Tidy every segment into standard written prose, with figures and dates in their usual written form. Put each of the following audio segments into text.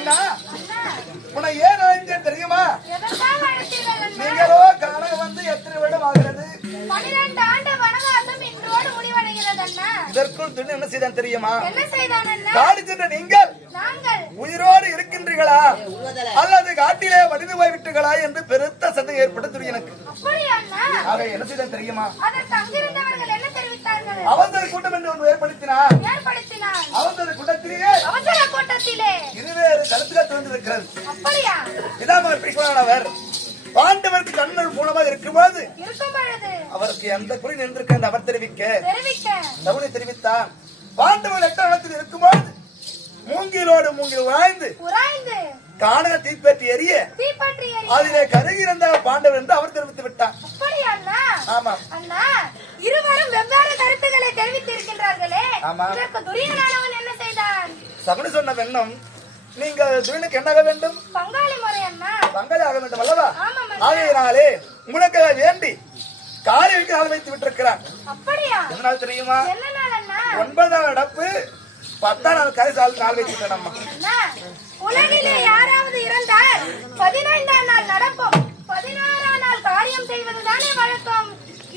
அண்ணா உன்னை ஏன் அழைத்தேன் தெரியுமா? நீங்களோ காண வந்து எத்தனை வருடம் ஆகிறது? 12 ஆண்டு வனவாசம் இன்றோடு முடிவடைகிறது அண்ணா. இதற்குள் திடீர் என்ன செய்தான் தெரியுமா? என்ன செய்தான் அண்ணா? காடு சென்ற நீங்கள் நாங்கள் உயிரோடு இருக்கின்றீர்களா அல்லது காட்டிலே மடிந்து போய் விட்டீர்களா என்று பெருத்த சந்தேகம் ஏற்பட்டு எனக்கு. அப்படியா அண்ணா? ஆக என்ன செய்தான் தெரியுமா? அதற்கு அங்கிருந்தவர்கள் என்ன தெரிவித்தார்கள்? அவசர கூட்டம் என்று ஒன்று ஏற்படுத்தினார். அவசர கூட்டத்திலே இருவேறு கருத்துக்கள் தோன்றிருக்கிறது. அப்படியா? இதான் பிடிக்கலானவர் பாண்டவருக்கு கண்ணல் மூலமாக இருக்கும்போது அவருக்கு எந்த குறை நின்றிருக்க அவர் தெரிவிக்க தவணை தெரிவித்தார். பாண்டவர் எட்டத்தில் இருக்கும்போது மூங்கிலோடு மூங்கில் உராய்ந்து காணக தீப்பற்றி எரிய அதிலே கருகி இருந்த பாண்டவர் என்று அவர் தெரிவித்து விட்டார். ஆமா அண்ணா, இருவரும் வெவ்வேறு கருத்துக்களை தெரிவித்திருக்கின்றார்களே, இதற்கு துரியனானவன் என்ன செய்தான்? சகுனி சொன்ன வெண்ணம் நீங்கள் துரியனுக்கு என்னாக வேண்டும்? பங்காளி முறை அண்ணா. பங்காளி ஆக வேண்டும் அல்லவா? ஆகையினாலே உங்களுக்கு வேண்டி காரியத்துக்கு ஆள் வைத்து விட்டிருக்கிறான். அப்படியா? என்ன தெரியுமா? என்ன நாள் அண்ணா? 9ஆம் நடப்பு 10ஆம் நாள் காரியம் நாள் வைத்து விட்டேன் அம்மா. உலகிலே யாராவது இருந்தால் 15ஆம் நாள் நடக்கும், 16ஆம் நாள் காரியம் செய்வதுதானே வழக்கம்.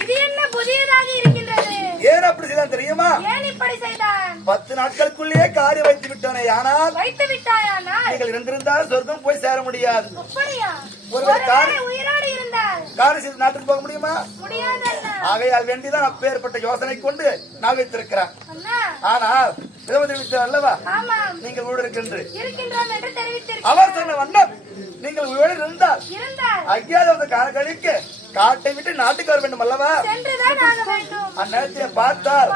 இது என்ன புதியதாக இருக்கின்றது? ஏன் அப்படி செய்தான் தெரியுமா? ஏன் இப்படி செய்தான்? 10 நாட்களுக்குள்ளேயே காரியம் வைத்து விட்டானே. ஆனால் வைத்து விட்டாயானால் நீங்கள் இருந்திருந்தால் சொர்க்கம் போய் சேர முடியாது. அப்படியா? ஒருவேளை உயிரோடு இருந்தால் காரியம் செய்து நாட்டுக்கு போக முடியுமா? முடியாது. ஆகையால் வேண்டிதான் அப்பேற்பட்ட யோசனை கொண்டு நான் வைத்திருக்கிறான். ஆனால் அல்லவா நீங்கள் உயிரோடு இருக்கின்றோம் என்று தெரிவித்திருக்கிறார். அவர் சொன்ன வண்ணம் நீங்கள் உயிரோடு இருந்தால் அஜ்ஞாத காலங்களுக்கு காட்டை விட்டு நாட்டுக்கு வர வேண்டும் அல்லவா? அந்நேரத்தை பார்த்தால்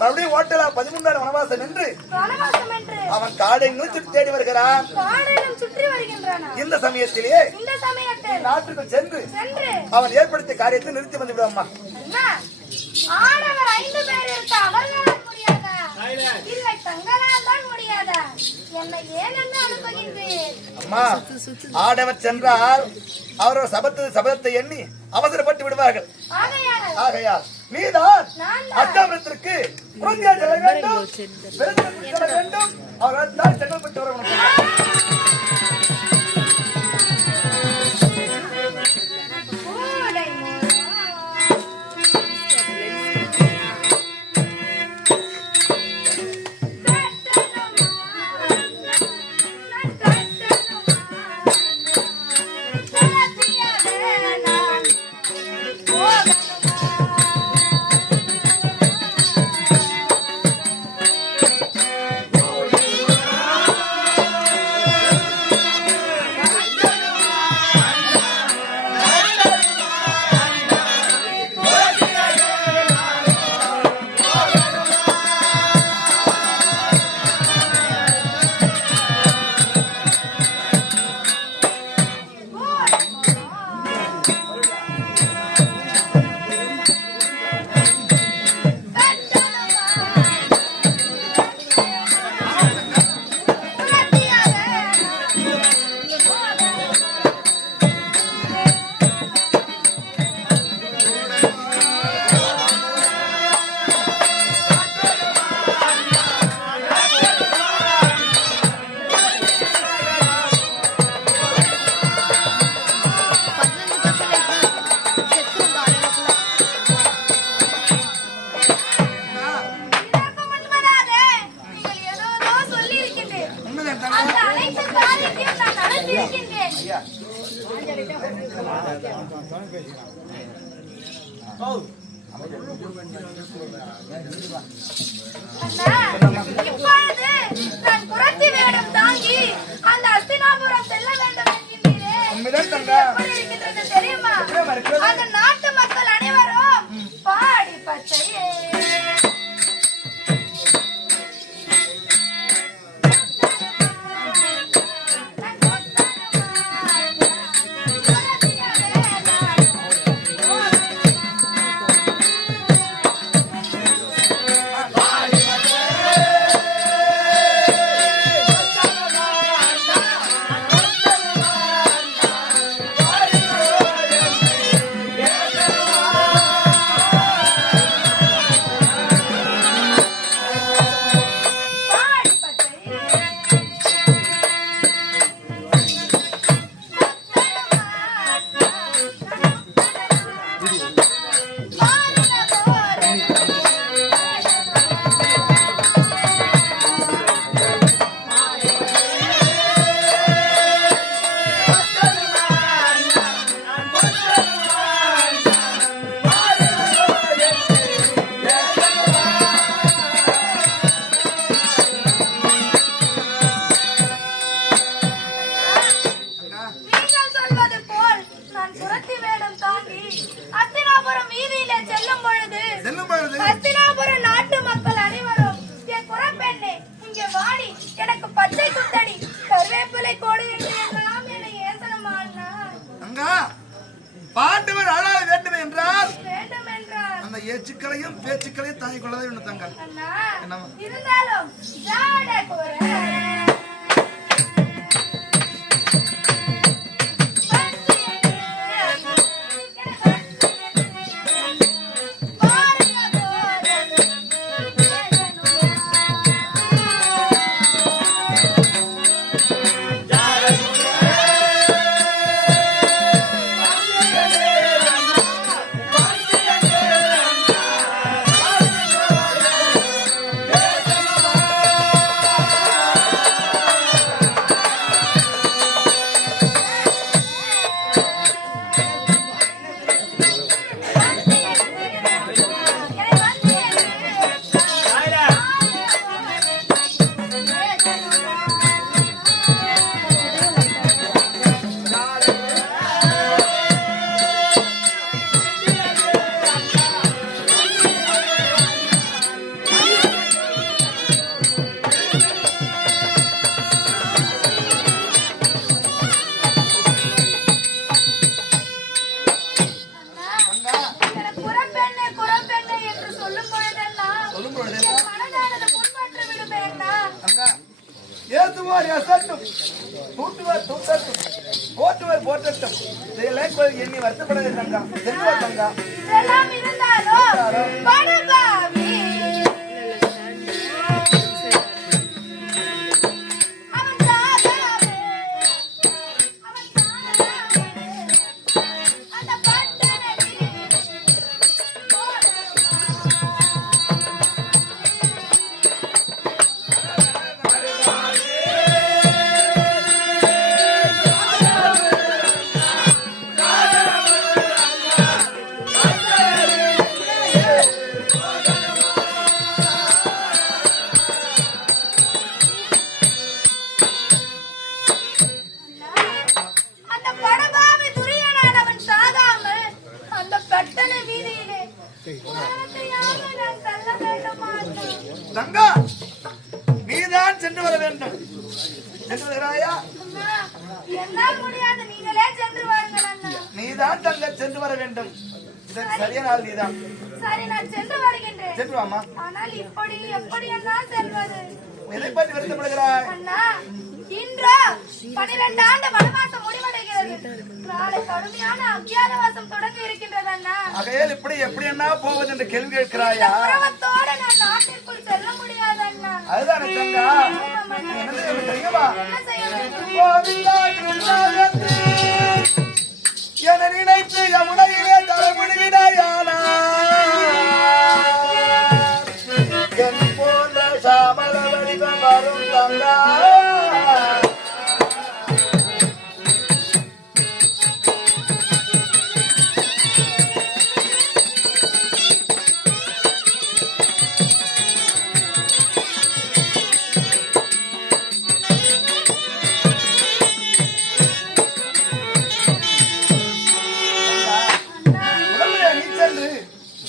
மறுபடியும் ஓட்டலா 13ஆம் வனவாசம் என்று அவன் காடை சுற்றி தேடி வருகிறான். இந்த சமயத்திலே நாட்டுக்கு சென்று அவன் ஏற்படுத்திய காரியத்தை நிறுத்தி வந்து விடுவாமா. ஆடவர் 5 பேர் இருக்க அவர்களால் முடியாதா? இல்லை தங்களால் தான் முடியாதா? என்னை ஏனென்று அனுப்புகின்றேன்? அம்மா, ஆடவர் சென்றால் அவரோட சபதத்தை எண்ணி அவசரப்பட்டு விடுவார்கள். ஆகையால் நீதான் அச்சாபுரத்திற்கு செல்ல வேண்டும், செல்ல வேண்டும். அவர்கள் செங்கல்பட்டு வர இப்பொழுது நான் புரட்சி வேடம் தாங்கி அந்த அஸ்தினாபுரம் செல்ல வேண்டும் என்கின்றேன். தெரியுமா? அந்த நாட்டு மக்கள் அனைவரும் பாடி பச்சையே சொற்களையும் பேச்சுக்களையும் தாங்கிக் கொள்ளவே வேண்டும் தங்க. அண்ணா என்னம்மா? இருந்தாலும் ஜாட கோர ஏத்துவார் அசட்டும், தூட்டுவார் தூட்டட்டும், போற்றுவார் போற்றட்டும். இதெல்லாம் எண்ணி வருத்தப்படாதே தங்கா. செல்வார் தங்கா. இதெல்லாம் இருந்தாலும் படுபாவி தங்கா, நீதான் சென்று வர வேண்டும். சென்று வருகிறாயா? என்னால் முடியாது, நீங்களே சென்று வாருங்கள் அண்ணா. நீதான் தங்க சென்று வர வேண்டும். இதற்கு சரியான ஆள் நீதான். சரி, நான் சென்று வருகின்றேன். சென்று வாமா. ஆனால் இப்படி எப்படி அண்ணா செல்வது? எதை பற்றி வருத்தப்படுகிறாய்? அண்ணா, இன்று 12 ஆண்டு வனவாசம் முடிவடைகிறது. நாளை கடுமையான அஞ்ஞாதவாசம் தொடங்கி இருக்கின்றது அண்ணா. ஆகையால் இப்படி எப்படி என்ன போவது என்று கேள்வி கேட்கிறாயா? உறவத்தோடு நான் நாட்டிற்குள் செல்ல முடியாது அண்ணா. அதுதான் தங்கா. என்ன தெரியுமா? என்ன செய்ய வேண்டும்? என நினைத்து யமுனையிலே தலைமுடிகிறாயானா என் போன்ற சாமல வடிவம் வரும் தங்கா.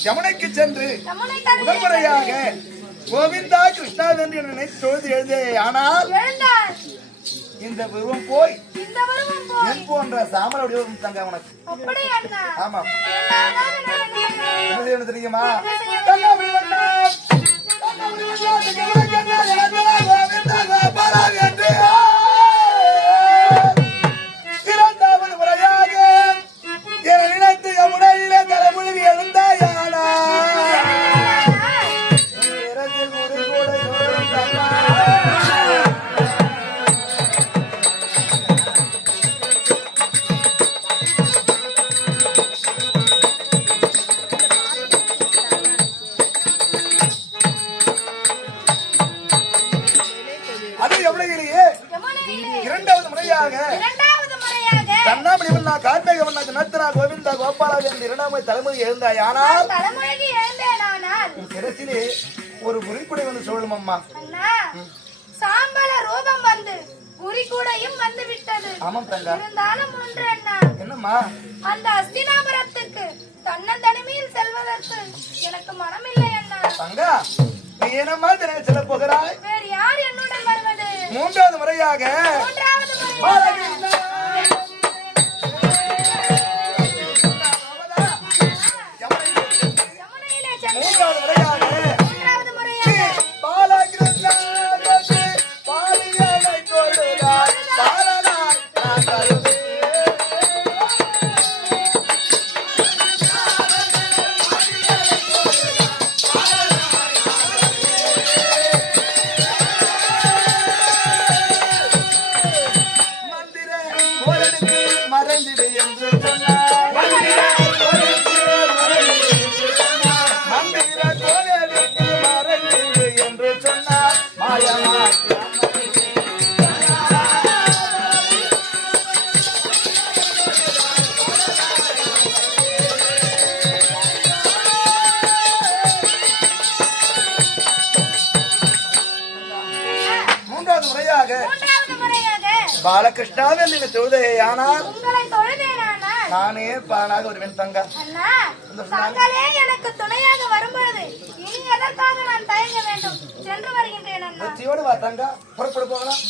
யமுனைக்கு சென்று முதல் முறையாக கோவிந்தா கிருஷ்ணா என்று நினைத்து தொழுது எழுதே. ஆனால் இந்த உருவம் போய் என் போன்ற சாமல வடிவம் தங்க உனக்கு. ஆமா, என்ன தெரியுமா? இரண்டாவது முறையாக என நினைத்து யமுனையிலே தலைமுழுவி எழுந்தாயானா அது எவ்வளவு இரண்டாவது முறையாக கண்ணாமணி கார்மேகவண்ணா நத்தனா கோவிந்தா கோபாலா என்று இரண்டாவது தலைமுறை எழுந்தாய். ஆனால் சிரசிலே ஒரு குறிப்புடை வந்து சொல்லணும் அம்மா. சாம்பல ரூபம் வந்து குறிக்கூடையும் வந்து விட்டது. ஆமாம் தங்கா. இருந்தாலும் ஒன்று அண்ணா. என்னம்மா? அந்த அஸ்தினாபுரத்துக்கு தன்னந்தனிமையில் செல்வதற்கு எனக்கு மனமில்லை அண்ணா. தங்கா, நீ என்னம்மா தினம் செல்ல போகிறாய்? வேறு யார் என்னுடன் வருவது? மூன்றாவது முறையாக யமுனையிலே சென்று பாலகிருஷ்ணாவே நீங்க தொழுதே ஆனால் உங்களை தொழுதேனானால் நானே பானாக வருவேன் தங்கா. அண்ணா, தாங்களே எனக்கு துணையாக வரும்பொழுது இனி எதற்காக நான் தயங்க வேண்டும்? சென்று வருகின்றேன் அண்ணா. வெற்றியோடு வா தங்கா, புறப்பட போகலாம்.